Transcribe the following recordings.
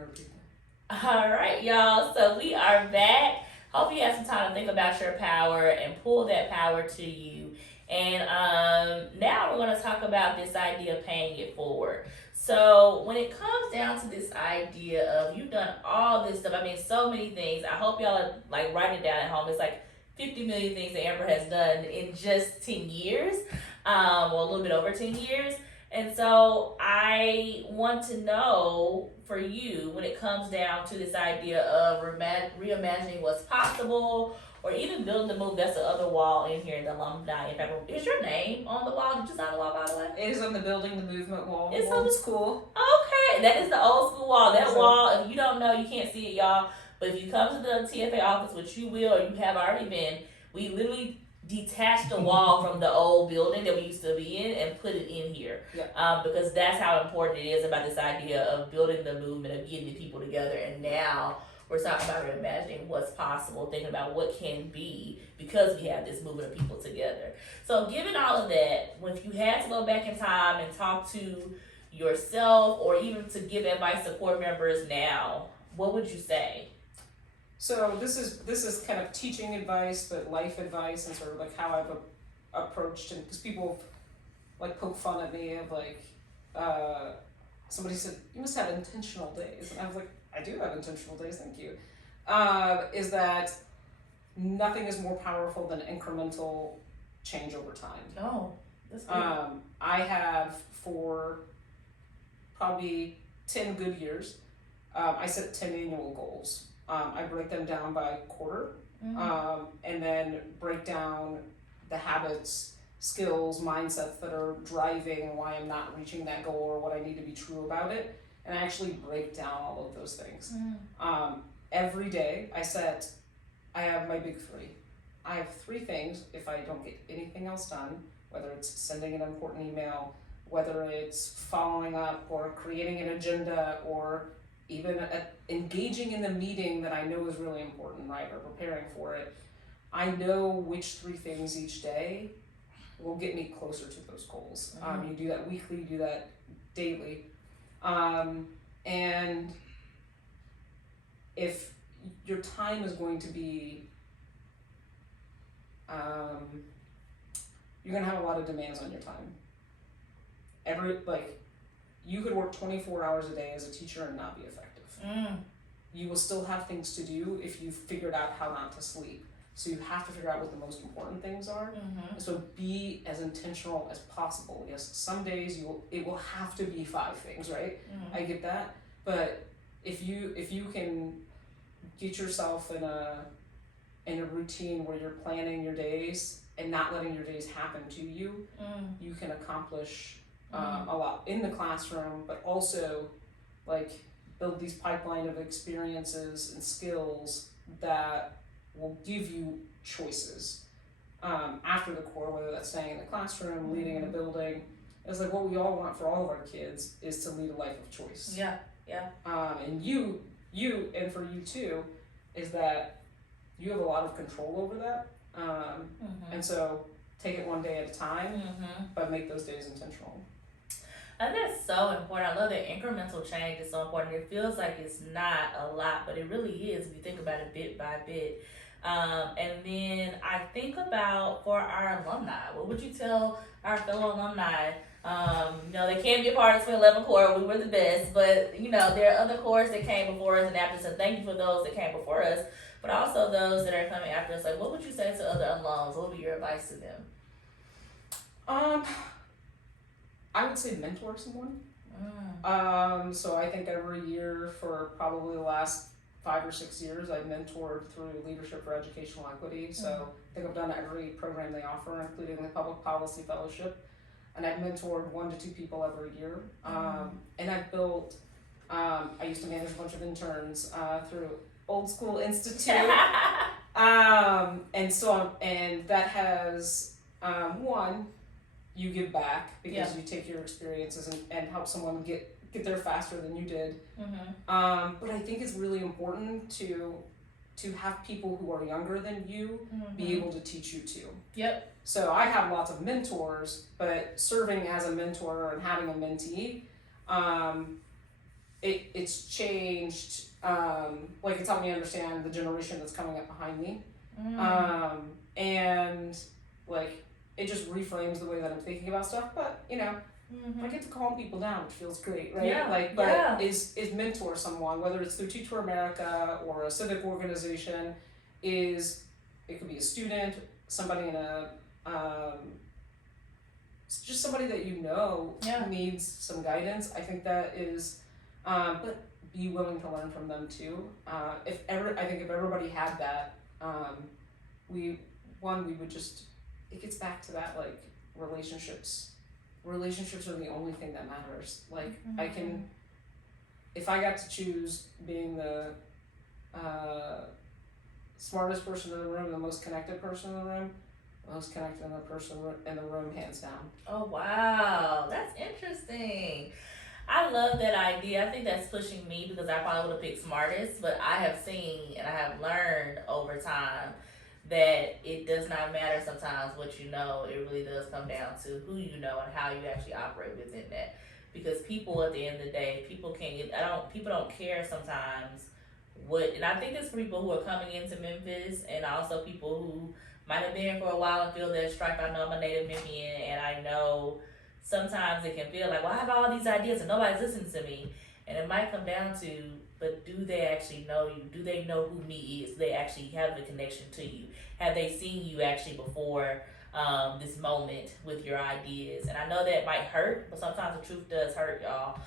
her people. All right, y'all. So we are back. Hope you have some time to think about your power and pull that power to you. And now we're going to talk about this idea of paying it forward. So when it comes down to this idea of you've done all this stuff, I mean, so many things. I hope y'all are like writing it down at home. It's like 50 million things that Amber has done in just 10 years, or a little bit over 10 years. And so I want to know for you when it comes down to this idea of reimagining what's possible or even building the move. That's the other wall in here in the alumni. In fact, is your name on the wall? Did you sign the wall, by the way? It is on the building the movement wall. It's old on the school. Okay, that is the old school wall. That wall, if you don't know, you can't see it, y'all. But if you come to the TFA office, which you will, or you have already been, we literally detached the wall from the old building that we used to be in and put it in here. Yep. Because that's how important it is about this idea of building the movement, of getting the people together. And now we're talking about reimagining what's possible, thinking about what can be because we have this movement of people together. So given all of that, if you had to go back in time and talk to yourself or even to give advice to core members now, what would you say? So this is kind of teaching advice, but life advice and sort of like how I've approached, and because people like poke fun at me of like, somebody said you must have intentional days, and I was like, I do have intentional days, thank you. Is that nothing is more powerful than incremental change over time. Oh, that's good. I have for probably 10 good years, I set 10 annual goals. I break them down by quarter, and then break down the habits, skills, mindsets that are driving why I'm not reaching that goal or what I need to be true about it. And I actually break down all of those things. Every day I have my big three. I have three things if I don't get anything else done, whether it's sending an important email, whether it's following up or creating an agenda or even engaging in the meeting that I know is really important, right, or preparing for it. I know which three things each day will get me closer to those goals. You do that weekly, you do that daily. And if your time is going to be, you're gonna have a lot of demands on your time. You could work 24 hours a day as a teacher and not be effective. You will still have things to do if you've figured out how not to sleep. So you have to figure out what the most important things are. And so be as intentional as possible. Yes, some days it will have to be 5 things, right? I get that. But if you can get yourself in a routine where you're planning your days and not letting your days happen to you, you can accomplish a lot in the classroom, but also like build these pipeline of experiences and skills that will give you choices after the core, whether that's staying in the classroom, leading in a building. It's like what we all want for all of our kids is to lead a life of choice. Yeah. And you and for you too, is that you have a lot of control over that. And so take it one day at a time, but make those days intentional. I think that's so important. I love that incremental change is so important. It feels like it's not a lot, but it really is if you think about it bit by bit. And then I think about for our alumni, what would you tell our fellow alumni? They can't be a part of 2011 core. We were the best, but there are other cores that came before us and after us. So thank you for those that came before us, but also those that are coming after us. Like, what would you say to other alums? What would be your advice to them? I would say mentor someone. So I think every year for probably the last 5 or 6 years, I've mentored through Leadership for Educational Equity. So I think I've done every program they offer, including the Public Policy Fellowship. And I've mentored 1 to 2 people every year. And I've built, I used to manage a bunch of interns through Old School Institute. And that has, one, you give back because you take your experiences and help someone get there faster than you did. But I think it's really important to have people who are younger than you be able to teach you too. Yep. So I have lots of mentors, but serving as a mentor and having a mentee, it's changed. Like it's helped me understand the generation that's coming up behind me, and like it just reframes the way that I'm thinking about stuff. But you know, I get to calm people down, which feels great, right? Yeah. Like, but is mentor someone, whether it's through Tutor America or a civic organization, it could be a student, somebody in a just somebody that you know needs some guidance. I think that is, but be willing to learn from them too. I think if everybody had that, we would just, it gets back to that, like, relationships are the only thing that matters. Like, if I got to choose being the smartest person in the room, the most connected person in the room, most connected in the person in the room, hands down. Oh wow, that's interesting. I love that idea. I think that's pushing me because I probably would have picked smartest, but I have seen and I have learned over time that it does not matter sometimes what you know. It really does come down to who you know and how you actually operate within that. Because people, at the end of the day, people don't care sometimes and I think it's for people who are coming into Memphis and also people who might have been here for a while and feel that stripe. I know I'm a native Memphian and I know sometimes it can feel like, well, I have all these ideas and nobody's listening to me. And it might come down to, but do they actually know you? Do they know who me is? Do they actually have the connection to you? Have they seen you actually before this moment with your ideas? And I know that might hurt, but sometimes the truth does hurt, y'all.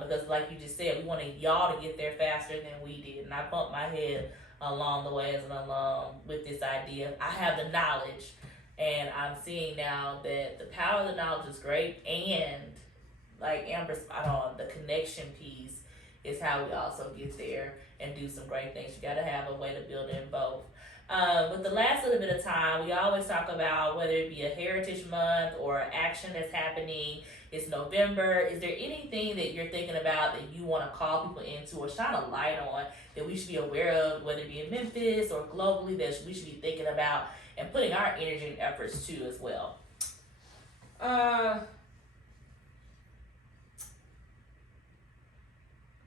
Because like you just said, we wanted y'all to get there faster than we did. And I bumped my head along the way as an alum with this idea. I have the knowledge, and I'm seeing now that the power of the knowledge is great, and like Amber spot on, the connection piece is how we also get there and do some great things. You gotta have a way to build in both. With the last little bit of time, we always talk about whether it be a Heritage Month or action that's happening. It's November. Is there anything that you're thinking about that you want to call people into or shine a light on that we should be aware of, whether it be in Memphis or globally, that we should be thinking about and putting our energy and efforts to as well?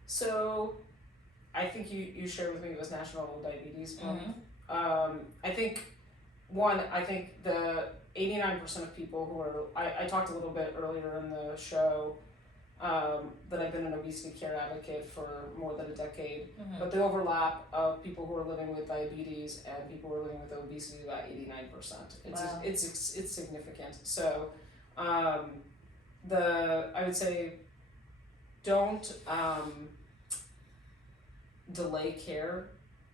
So I think you shared with me it was National Diabetes Month. I think the 89% of people who are, I talked a little bit earlier in the show that I've been an obesity care advocate for more than a decade, but the overlap of people who are living with diabetes and people who are living with obesity is about 89%. It's significant. So I would say don't delay care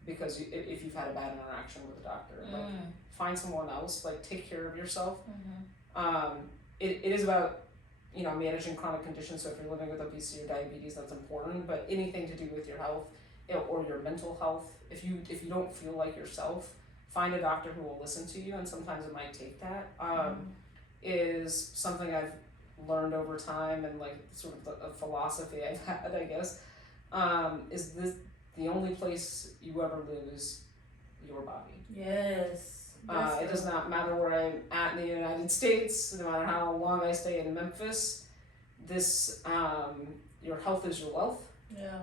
because if you've had a bad interaction with a doctor, like find someone else, like take care of yourself. It is about, you know, managing chronic conditions. So if you're living with obesity or diabetes, that's important, but anything to do with your health or your mental health, if you don't feel like yourself, find a doctor who will listen to you, and sometimes it might take that. Is something I've learned over time, and like sort of a philosophy I've had, I guess, is this the only place you ever lose your body. Yes. It does not matter where I'm at in the United States, no matter how long I stay in Memphis, your health is your wealth. Yeah.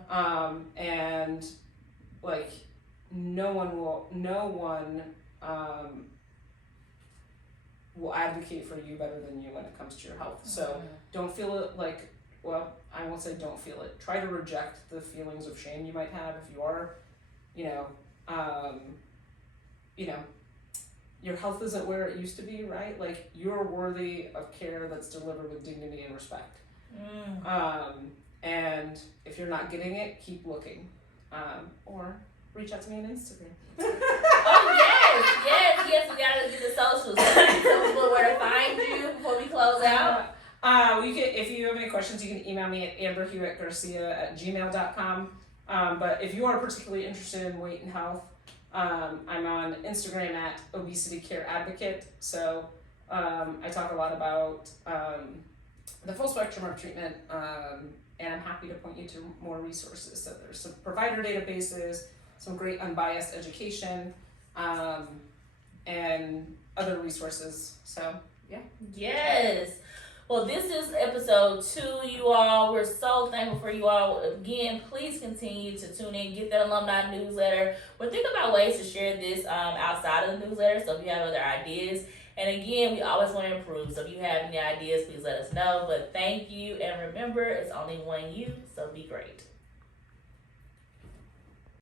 And like no one will advocate for you better than you when it comes to your health. So don't feel it like, well, I won't say don't feel it. Try to reject the feelings of shame you might have if you are, your health isn't where it used to be, right? Like you're worthy of care that's delivered with dignity and respect. And if you're not getting it, keep looking. Or reach out to me on Instagram. Oh yes, we gotta do the socials. Tell people where to find you before we close out. If you have any questions, you can email me at amberhuettgarcia@gmail.com. But if you are particularly interested in weight and health, I'm on Instagram at obesity care advocate. So I talk a lot about the full spectrum of treatment, and I'm happy to point you to more resources. So there's some provider databases, some great unbiased education, and other resources. So yeah. Yes. Well, this is episode 2, you all. We're so thankful for you all. Again, please continue to tune in, get that alumni newsletter. We're thinking about ways to share this outside of the newsletter, so if you have other ideas. And again, we always want to improve, so if you have any ideas, please let us know. But thank you, and remember, it's only one you, so be great.